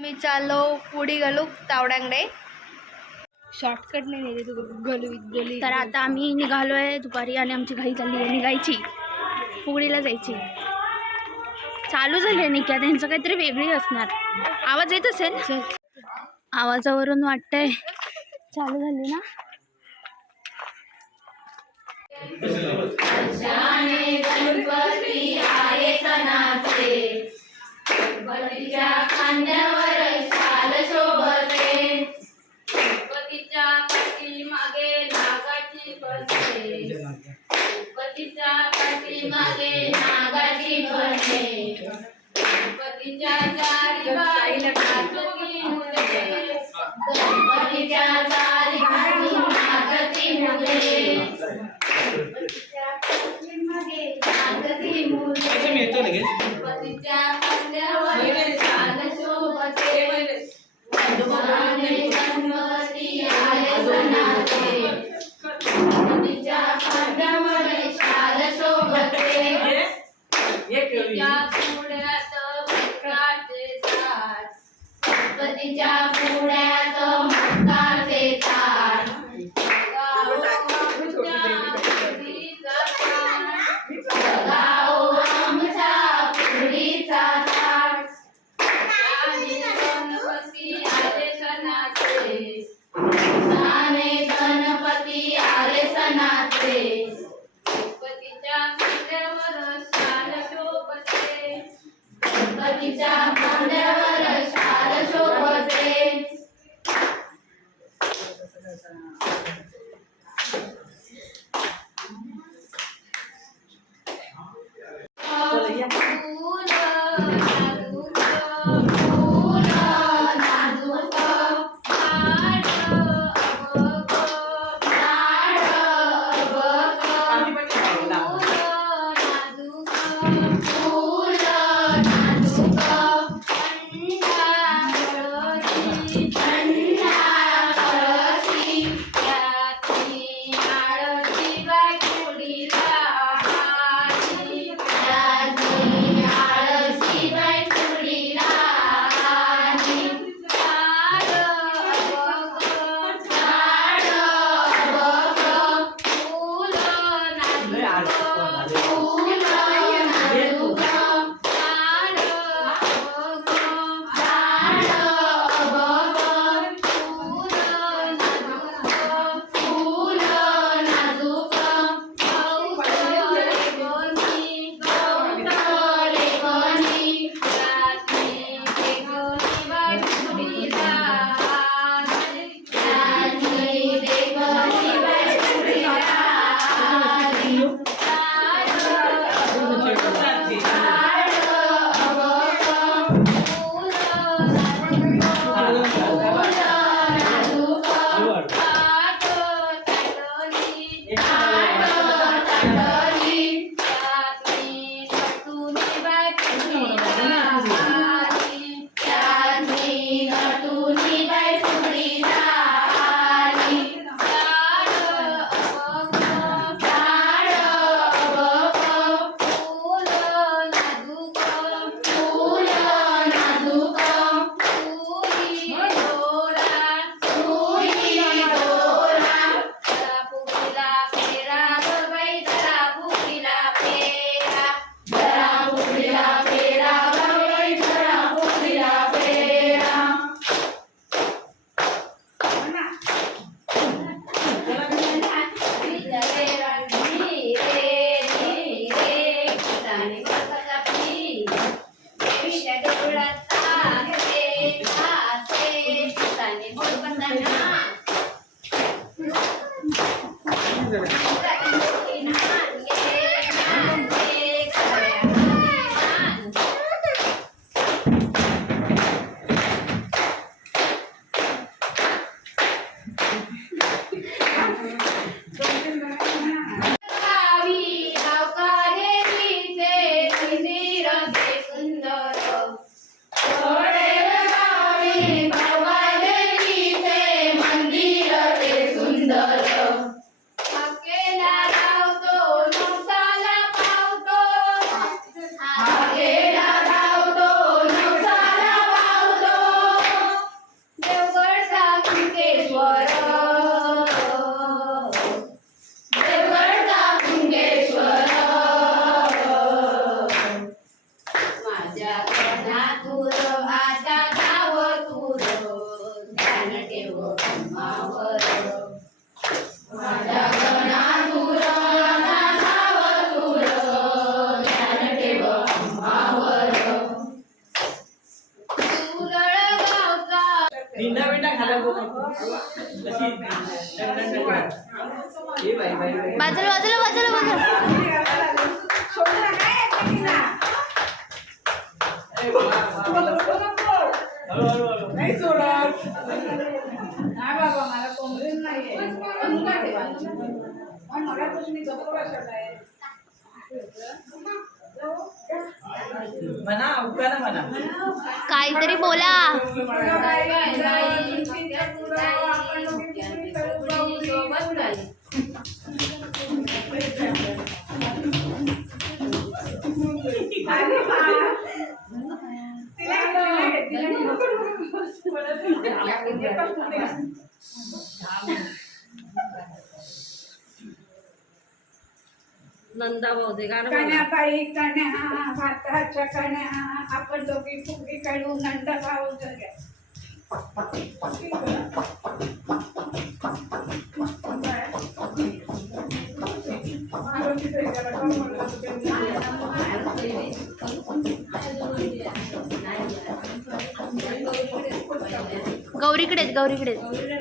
मी चाललो पुढी गलो तावडांगडे शॉर्टकटने नेते तू गलू गली. तर आता आम्ही निघालो आहे दुपारी आणि आमची घाई चालली आहे निघायची. पुगडीला जायची. चालू झाली आहे निक्या त्यांचं काहीतरी वेगळी असणार. आवाज येत असेल? आवाजावरून वाटतंय. चालू झाली ना? गणपतीच्या पाठीमागे नागाची बसते. गणपतीच्या पाठीमागे नागाची बसते. गणपतीच्या चारी बाई नाचती मुले. गणपतीच्या चारी बाई नाचती मुले. गणपतीच्या पाठीमागे नाचती मुले. बाजूला बाजूला बाजूला बाजूला. काहीतरी बोला. नंदा भाऊ गाणं कण्या बाई कण्या भाताच्या कण्या आपण दोघी फुगी काढू नंदा भाऊ जग्या गौरीकडे आहेत, गौरीकडे आहेत.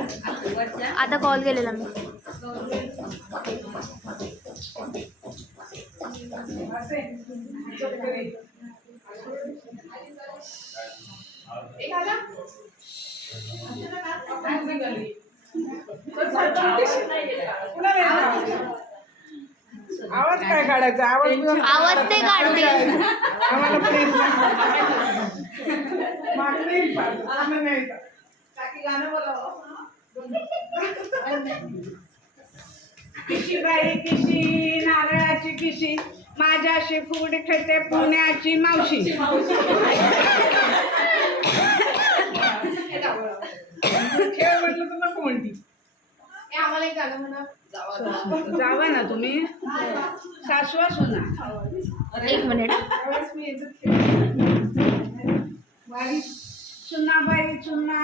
आता कॉल केलेला मी आवाज काय काढायचा आवाज आवाज ते काढते. आम्हाला पण येत नाही. आम्हाला येत. किशी बाई किशी नारळाची किशी माझ्याशी फूड खेळते पुण्याची मावशी. खेळ म्हटलं तर नको म्हणती. जावा ना तुम्ही. सासवा सुना. एक मिनिट बाई चुना बाई चुना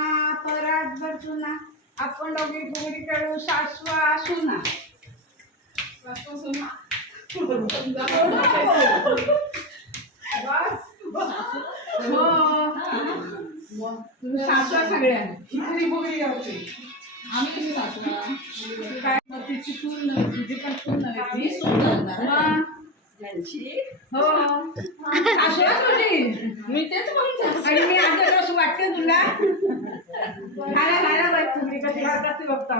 परातभर चुना आपण दोघी फुगडी काढू सासवा सुना. हो. सासवा सगळ्या किती फुगडी काय तिची नव्हे, तुझी पण नव्हे? हो. मी तेच म्हणते आणि मी आता कसं वाटते तुला? घाला घाला बाई. फुगडी कशी घालतात ती बघता.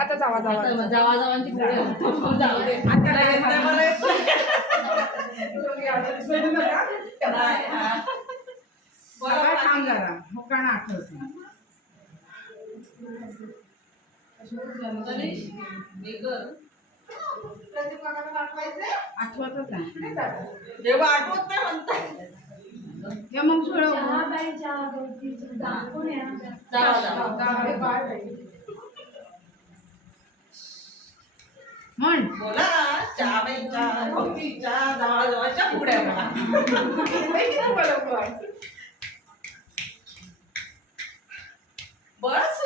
आता जावा जावा. जावा पुढे जाऊ दे. आता बाबा थांब जरा. मुकाना आठवते आठवतच नाही जेव्हा आठवत नाही म्हणताय मग म्हण बोला चहा बाई चहा भक्ती चहा जवळ जवळच्या पुढ्या बस.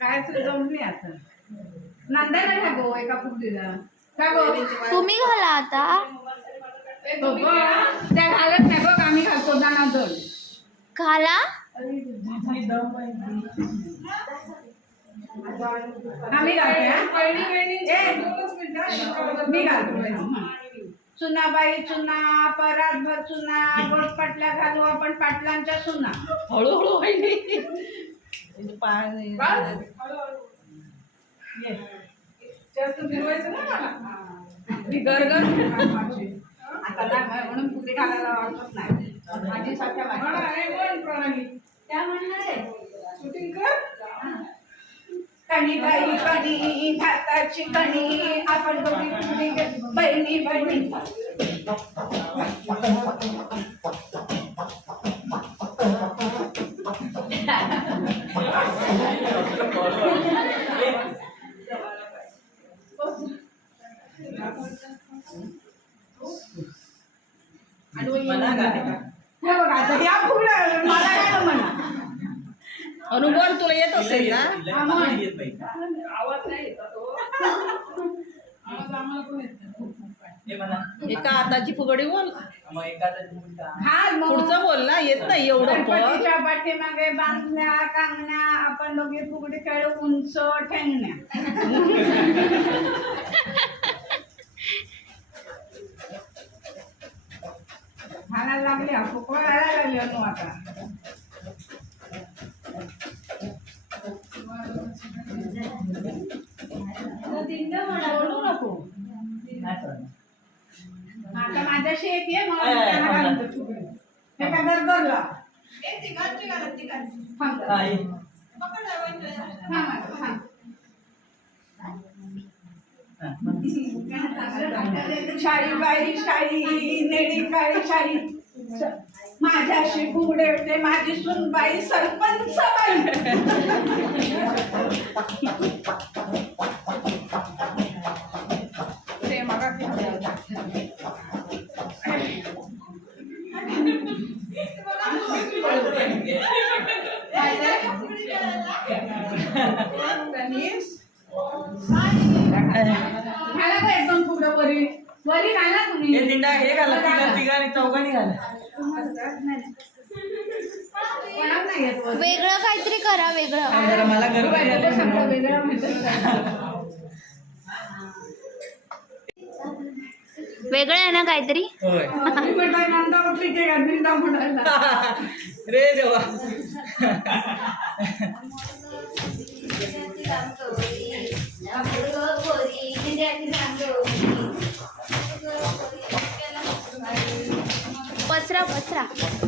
काय तुला आता. नांदायला घ्या गो एका फुगडीला. काय गो? तुम्ही घाला आता. हो. त्या घालत नाही बघ आम्ही घालतो दाना दोन घाला. आम्ही घालते? ए, मी घालतो. चुनाबाई चुना परातभर चुना गोड पाटल्या घालू आपण पाटलांच्या सुना हळूहळू वहिनी ये. जास्त फिरवायचं ना मला. मी गरगर. आता नाही बाई, म्हणून फुगे घालायला वाटत नाही. माझी साठ्या प्रणाली. त्या म्हणणार आहे शूटिंग कर. कणी बाई कणी भाताची कणी. आपण दोघी बहिणी बहिणी. एवढं गणपतीच्या पाठीमागे बांधण्या कांगण्या आपण दोघे फुगडी खेळू उंच ठेंगण्या खायला लागली हा फुकवा यायला लागली अनु आता बोलू नको आता माझ्याशी एक ये मग आहे, आहे, त्यांना. घालतो फुगडी. हे गरगरला थांब शाळी बाई शाळी नेडी काळी शाळी. माझ्याशी फुगडे होते माझी सुनबाई सरपंच बाई. घाला तिघा तिघांनी चौघांनी. वेगळं काहीतरी करा वेगळं. मला वेगळं आहे ना काहीतरी? रे देवा. fraca.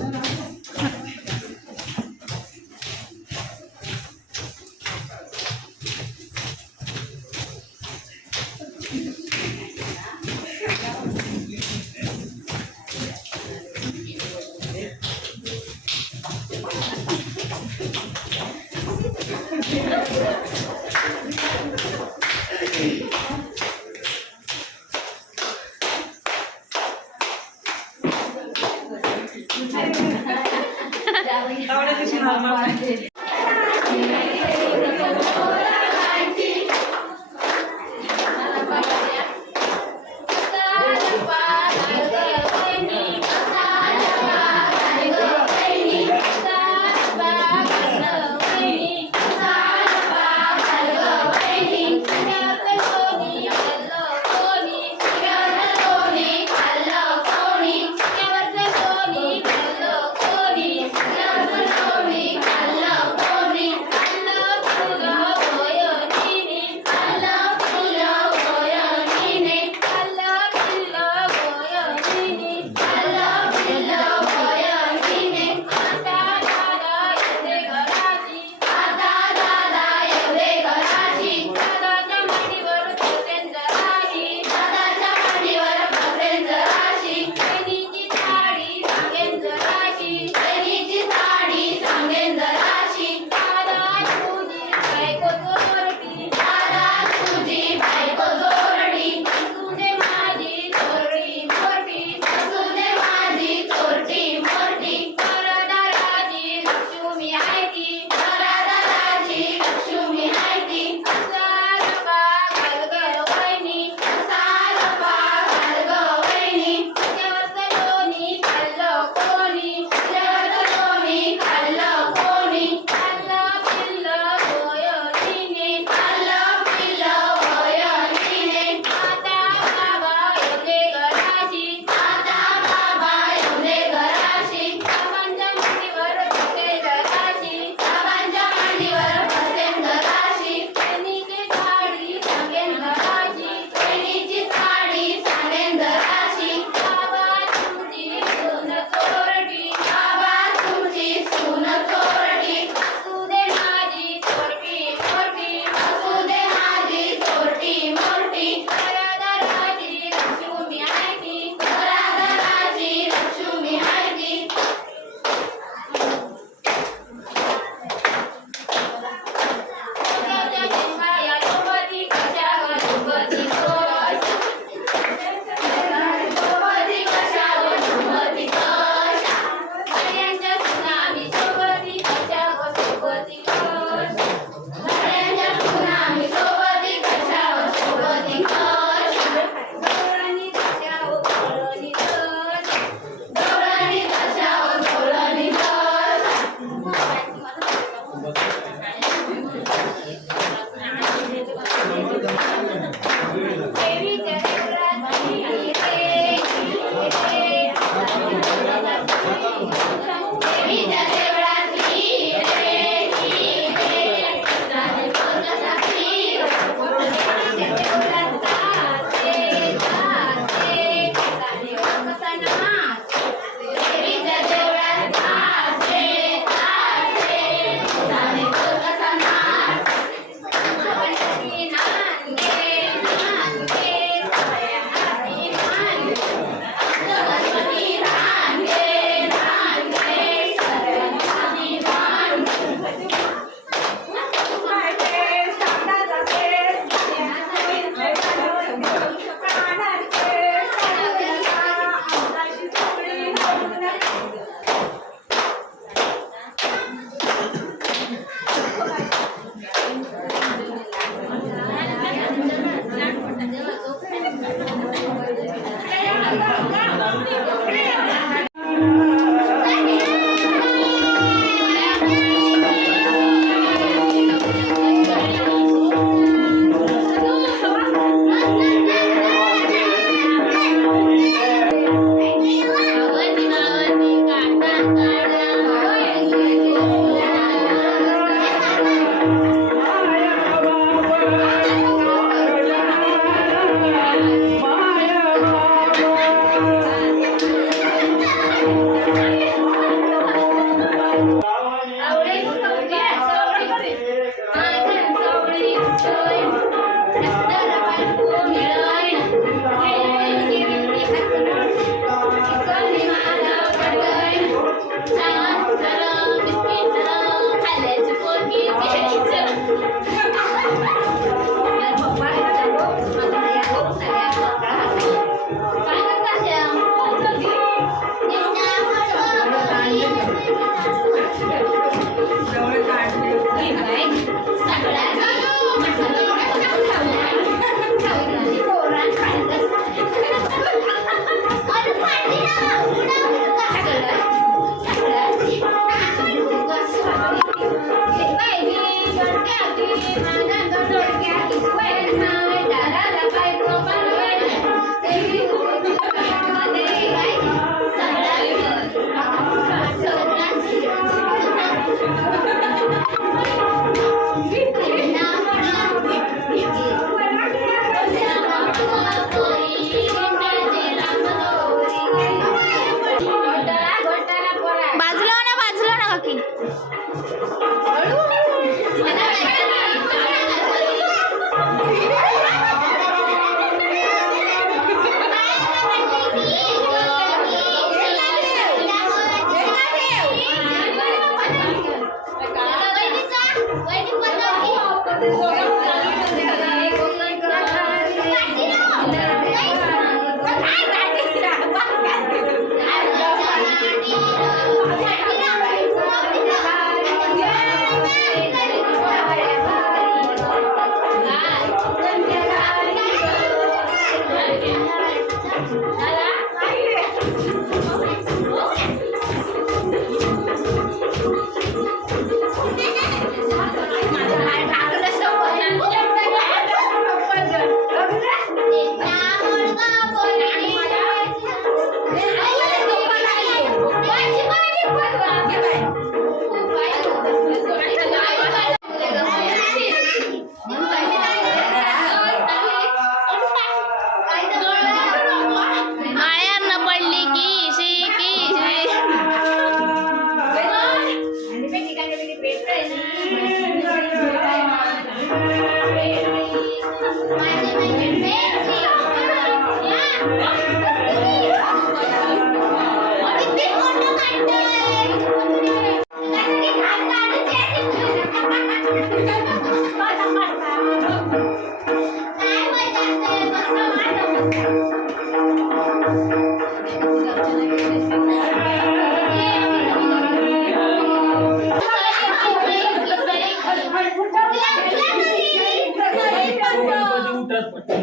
ઉતરત પટ્ટી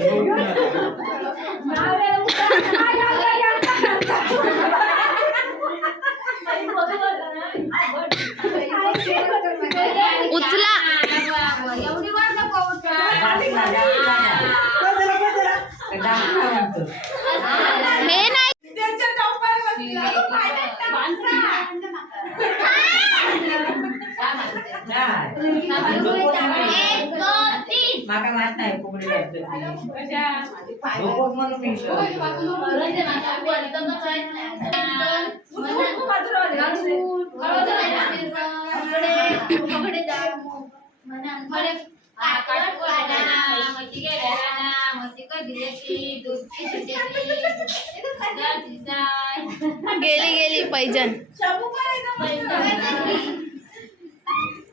माका माहीत नाही फुगडी वाजते नको म्हणून मी गेली गेली पैजण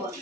বল।